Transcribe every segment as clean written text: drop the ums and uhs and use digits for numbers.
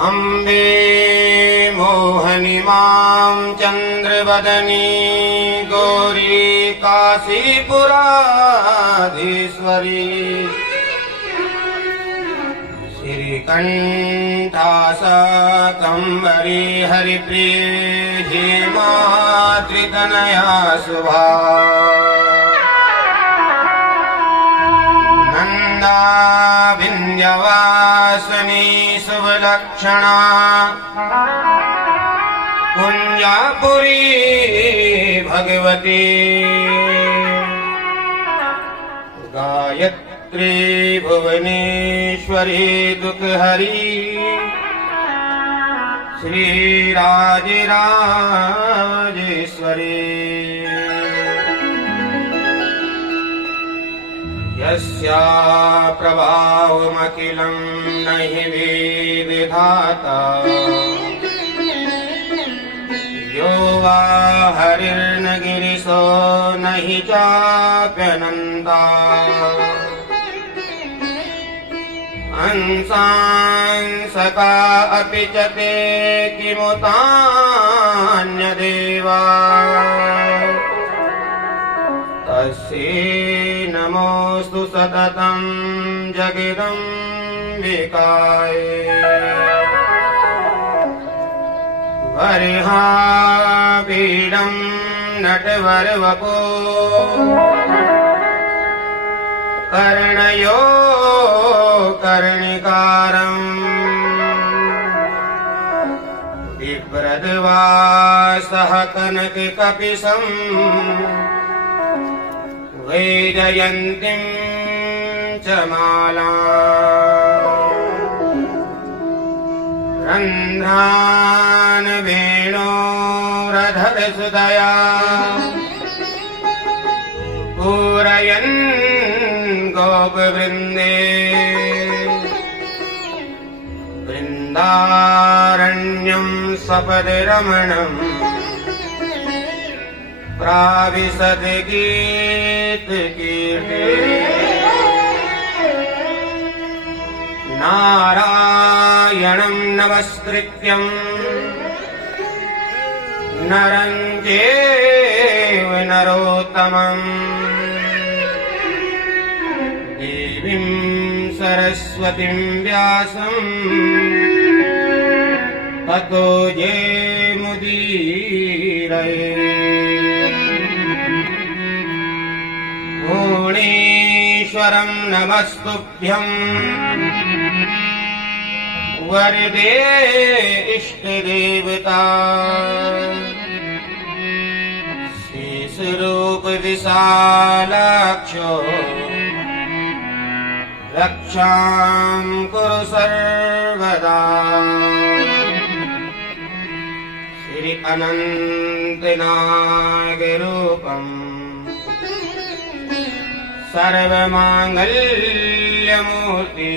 अम्बे मोहनि मां चन्द्रवदनी गौरी काशीपुराधीश्वरी श्रीकण्ठासकम्बरी हरिप्रिये हेमाद्रितनया शुभा नन्दा विन्ध्यवासिनी शुभलक्षणा कुञ्जापुरी भगवती गायत्री भुवनेश्वरी दुःखहरी श्रीराजराजेश्वरी यस्या प्रभावमखिलं नहि वेदधाता यो वा हरिर्न गिरिशो नहि चाप्यनन्ता अंसांसका अपि च ते किमुतान्यदेवा तस्यै नमोऽस्तु सततं जगदम्बिकाय वरिहापीडं नटवरवपो कर्णयो कर्णिकारम् बिभ्रद्वासः कनककपिशम् वैजयन्तीं च मालाम् रन्ध्रान् वेणोरधरसुदया पूरयन् गोपवृन्दे वृन्दारण्यं सपदि रमणम् प्राविशद गीतकीर्ति नारायणं नमस्कृत्यं नरं चैव नरोत्तमम् देवीं सरस्वतीं व्यासं ततो जयमुदीरये भुवनेश्वरं नमस्तुभ्यं वरदे इष्टदेवता शेषरूप विशालाक्षो रक्षां कुरु सर्वदा श्री अनन्तनागरूपम् सर्वमांगल्यमूर्ति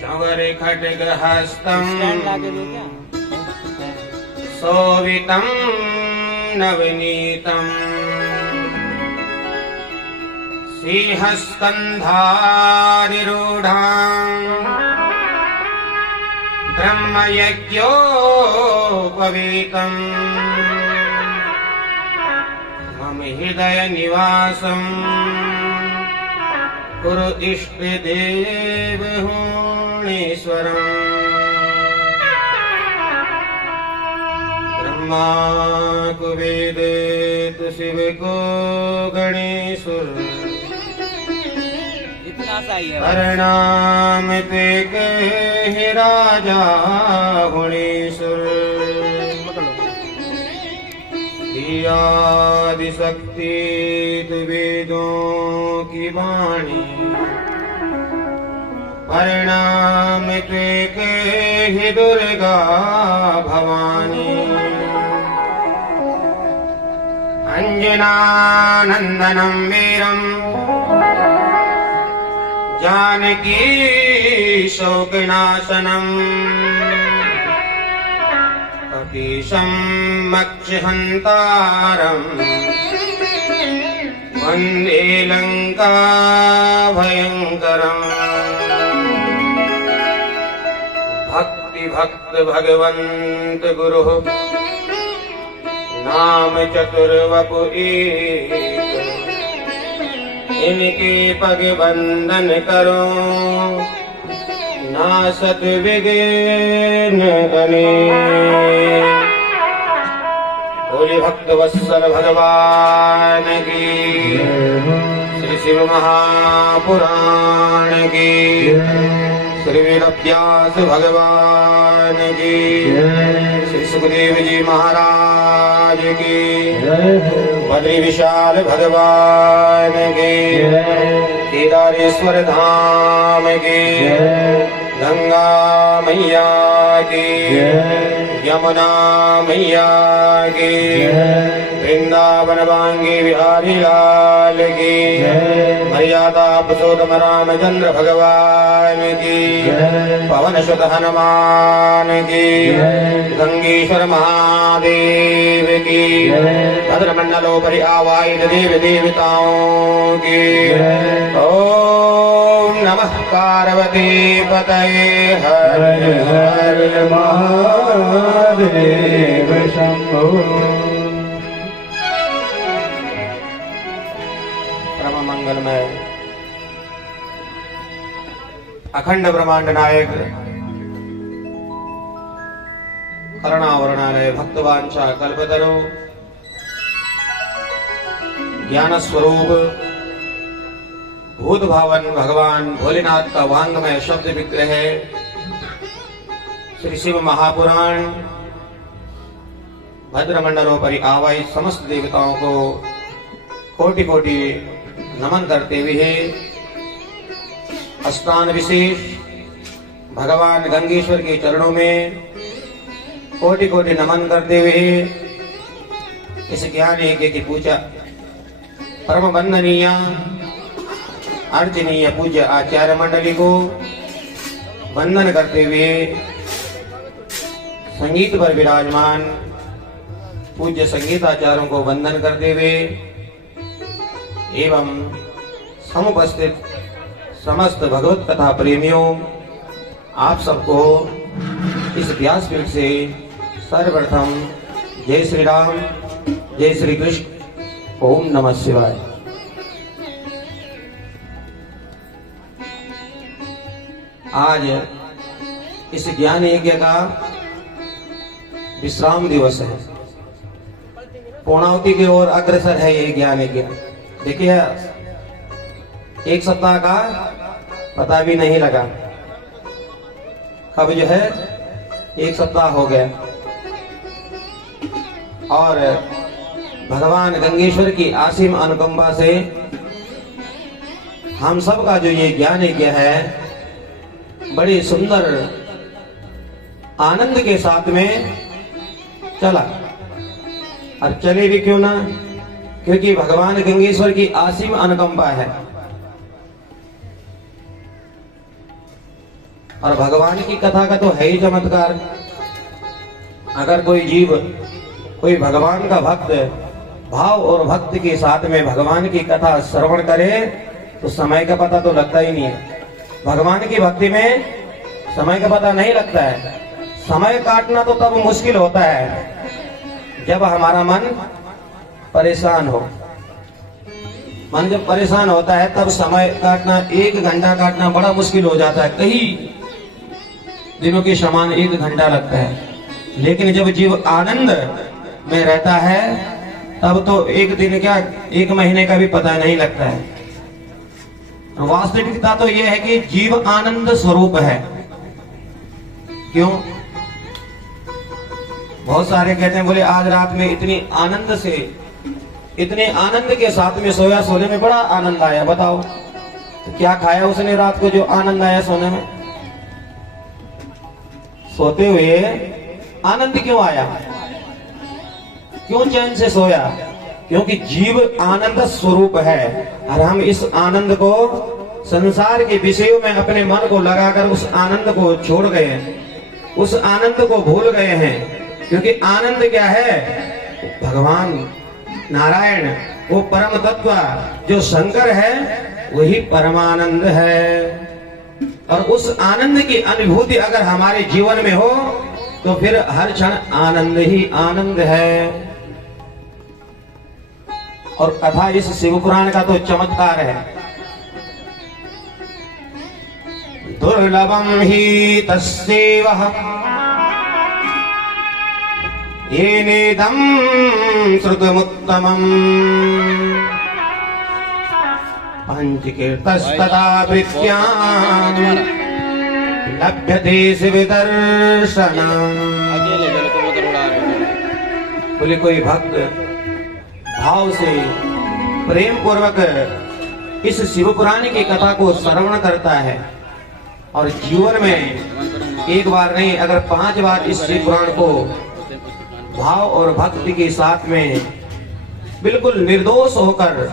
चवरखड्गहस्तं शोभितं नवनीतम् सिंहस्कन्धाधिरूढां ब्रह्मयज्ञोपवीतम् मम हृदय निवासं कुरु इष्टदेव हुणेश्वरम् ब्रह्मा को वेद तो शिव को गणेश्वर प्रणाम ते कहे राजा हुणेश्वर आदिशक्ति तु वेदों की वाणी प्रणाम ते कहे दुर्गा भवानी अंजनानंदनं वीरं जानकी शोकनाशनम् कपीशं मक्षहन्तारम् वन्दे लङ्का भयङ्करम् भक्ति भक्त भगवंत गुरु नाम चतुर्वपु एक इनके पग बंधन करो नासत विघ्न अनेक। बोले भक्त वत्सल भगवान की श्री शिव महापुराण की श्री वेदव्यास भगवान की श्री सुखदेव जी महाराज की बद्री विशाल भगवान की केदारेश्वर धाम की गंगा मैया की यमुना मैया की वृंदावन बांगे बिहारी लाल की मर्यादा पुरुषोत्तम रामचंद्र भगवान की पवन सुत हनुमान की गंगेश्वर महादेव की भद्रमंडलोपरि आवाहित देव देवताओं की। ओम नमः पार्वती पतये हर हर महादेव शंभो। परम मंगलमय अखंड ब्रह्मांड नायक करुणावरणालय भक्तवांछा कल्पतरु ज्ञान स्वरूप भूत भावन भगवान भोलेनाथ का वांगमय शब्द विग्रह श्री शिव महापुराण भद्रमंडलोपरि आवाहित समस्त देवताओं को कोटि कोटि नमन करते हुए स्थान विशेष भगवान गंगेश्वर के चरणों में कोटि कोटि नमन करते हुए इस ज्ञान यज्ञ की पूजा परम वंदनीय अर्चनीय पूज्य आचार्य मंडली को वंदन करते हुए संगीत पर विराजमान पूज्य संगीताचार्यों को वंदन करते हुए एवं समुपस्थित समस्त भगवत कथा प्रेमियों आप सबको इस व्यासपीठ से सर्वप्रथम जय श्री राम जय श्री कृष्ण ओम नमः शिवाय। आज इस ज्ञान यज्ञ का विश्राम दिवस है। पूर्णाहुति की ओर अग्रसर है ये ज्ञान यज्ञ। देखिए एक सप्ताह का पता भी नहीं लगा कब जो है एक सप्ताह हो गया और भगवान गंगेश्वर की असीम अनुकंपा से हम सब का जो ये ज्ञान यज्ञ है बड़ी सुंदर आनंद के साथ में चला। और चले भी क्यों ना, क्योंकि भगवान गंगेश्वर की असीम अनुकंपा है और भगवान की कथा का तो है ही चमत्कार। अगर कोई जीव कोई भगवान का भक्त भाव और भक्ति के साथ में भगवान की कथा श्रवण करे तो समय का पता तो लगता ही नहीं है। भगवान की भक्ति में समय का पता नहीं लगता है। समय काटना तो तब मुश्किल होता है जब हमारा मन परेशान हो। मन जब परेशान होता है तब समय काटना, 1 घंटा काटना बड़ा मुश्किल हो जाता है। कई दिनों के समान 1 घंटा लगता है। लेकिन जब जीव आनंद में रहता है तब तो 1 दिन क्या 1 महीने का भी पता नहीं लगता है। वास्तविकता तो यह है कि जीव आनंद स्वरूप है। क्यों? बहुत सारे कहते हैं बोले आज रात में इतने आनंद के साथ में सोया, सोने में बड़ा आनंद आया। बताओ तो क्या खाया उसने रात को जो आनंद आया सोने में? सोते हुए आनंद क्यों आया? क्यों चैन से सोया? क्योंकि जीव आनंद स्वरूप है और हम इस आनंद को संसार के विषयों में अपने मन को लगाकर उस आनंद को छोड़ गए हैं, उस आनंद को भूल गए हैं। क्योंकि आनंद क्या है? भगवान नारायण वो परम तत्व जो शंकर है वही परमानंद है। और उस आनंद की अनुभूति अगर हमारे जीवन में हो तो फिर हर क्षण आनंद ही आनंद है। और कथा इस शिव पुराण का तो चमत्कार है। दुर्लभम ही तस्यैव येनेदं श्रुतमुत्तमम् पंचकीर्तस्तदा वृत्त्याम् लभ्यते शिवदर्शनम्। बोले कोई भक्त भाव से प्रेम पूर्वक इस शिव पुराण की कथा को श्रवण करता है और जीवन में एक बार नहीं अगर 5 बार इस शिव पुराण को भाव और भक्ति के साथ में बिल्कुल निर्दोष होकर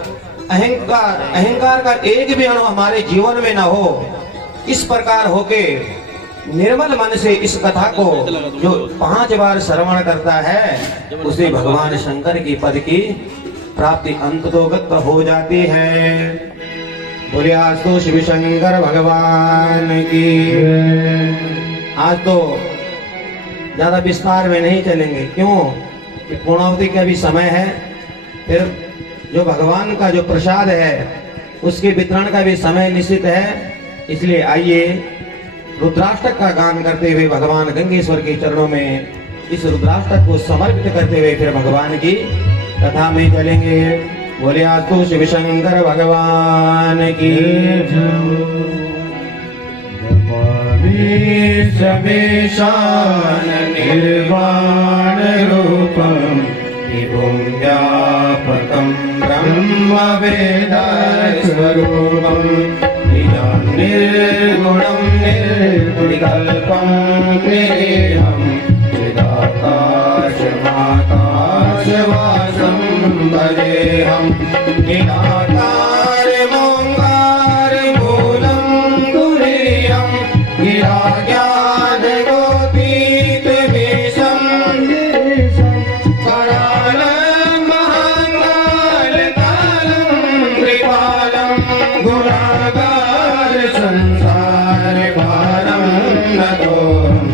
अहंकार का एक भी अणु हमारे जीवन में न हो, इस प्रकार होके निर्मल मन से इस कथा को जो 5 बार श्रवण करता है उसे भगवान शंकर की पद की प्राप्ति अंततोगत हो जाती है। बोले आज तो शिव शंकर भगवान की। आज तो ज्यादा विस्तार में नहीं चलेंगे, क्यों कि पूर्णावधि का भी समय है, फिर जो भगवान का जो प्रसाद है उसके वितरण का भी समय निश्चित है। इसलिए आइए रुद्राष्टक का गान करते हुए भगवान गंगेश्वर के चरणों में इस रुद्राष्टक को समर्पित करते हुए फिर भगवान की कथा में चलेंगे। बोले आज तो शिव शंकर भगवान की। समेशान निर्वाण रूपम विभुं व्यापकं ब्रह्म वेद स्वरूपं निजं निर्गुणं निर्विकल्पं निरीहं चिदाकाशमाकाशवासं भजेऽहं निराकारमोङ्कार मूलं तुरीयं गिराज्ञानगोपीतमीशं करालं महाकालकालं कृपालं गुणागार संसारभारं नतोऽहं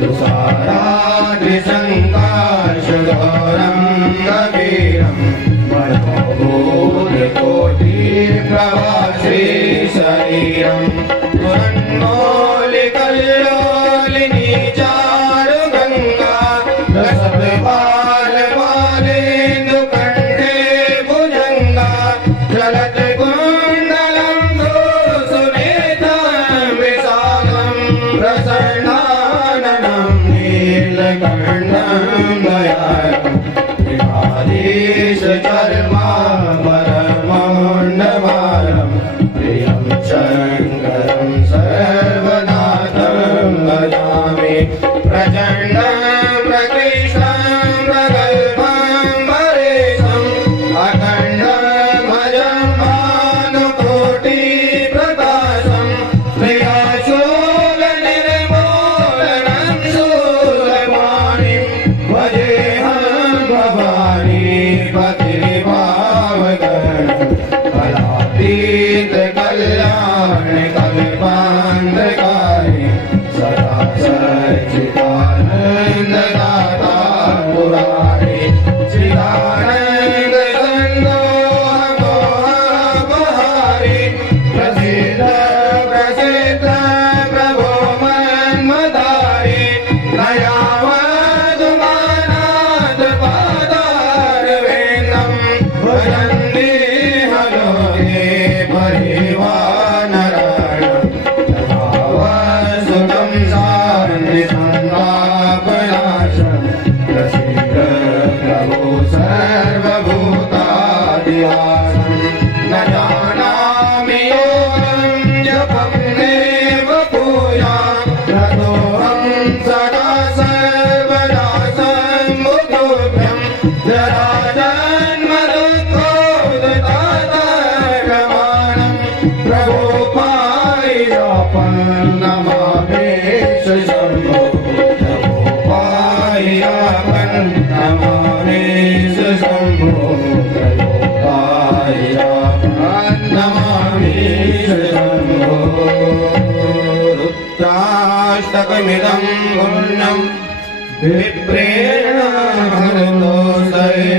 तुषाराद्रिसङ्काशगौरं कबीरं मनोभूतकोटिप्रभाश्री शरीरं पुरन्मौलिकल्लोलिनी चारुगङ्गा रसद्बालबालेन्दुकण्ठे भुजङ्गा चलत्कुण्डलं सुनेत्रं विशालं प्रसन्नाननं नीलकर्णं दयाळुं श्रीराधेशचर्माभरणमण्डमालं प्रियं शङ्करं सर्वनाथं भजामि प्रचण्डं प्रकृष्णं प्रगल्भं परेशम् अखण्डं भजं भानुकोटिप्रकाशं प्रियशूलनिर्मूलनं शूलपाणिं भजेऽहं भवानी पतिर्भावगणं कलातीत कल्याण कल्पान्तकारी सदा सच्चिदानन्ददाता पुरारी चिदानन्द सन्दोहमोहपहारी प्रसिद्ध प्रसिद्ध प्रभो मन्मदारी दयावदुमानाथ पादारविन्दं भजन्ति हलोके परिवानरायणं तथावसुतं शान्तिसन्तापनाशं प्रसीद प्रभो सर्वभूतादिवासं न जानामि योगं जपं देव पूजां नतोऽहं सदा सर्वदा सम्बुद्धोऽभ्यं जराजन्मदुःखोदतातर्कमानं प्रभो पायापन्नमावेश शम्भो प्रभो पायापन्नमावेश शम्भो प्रभो पायापन्नमावेश शम्भो शतमस्तकमिदं पुण्यं विप्रेण हृदोदये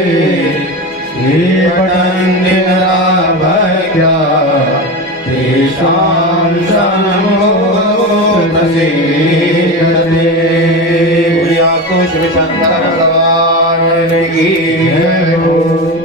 ये पठन्ति नराभक्त्या तेषां शरणो प्रसीदते। बोलिए आपको शिव शंकर भगवान की जय हो।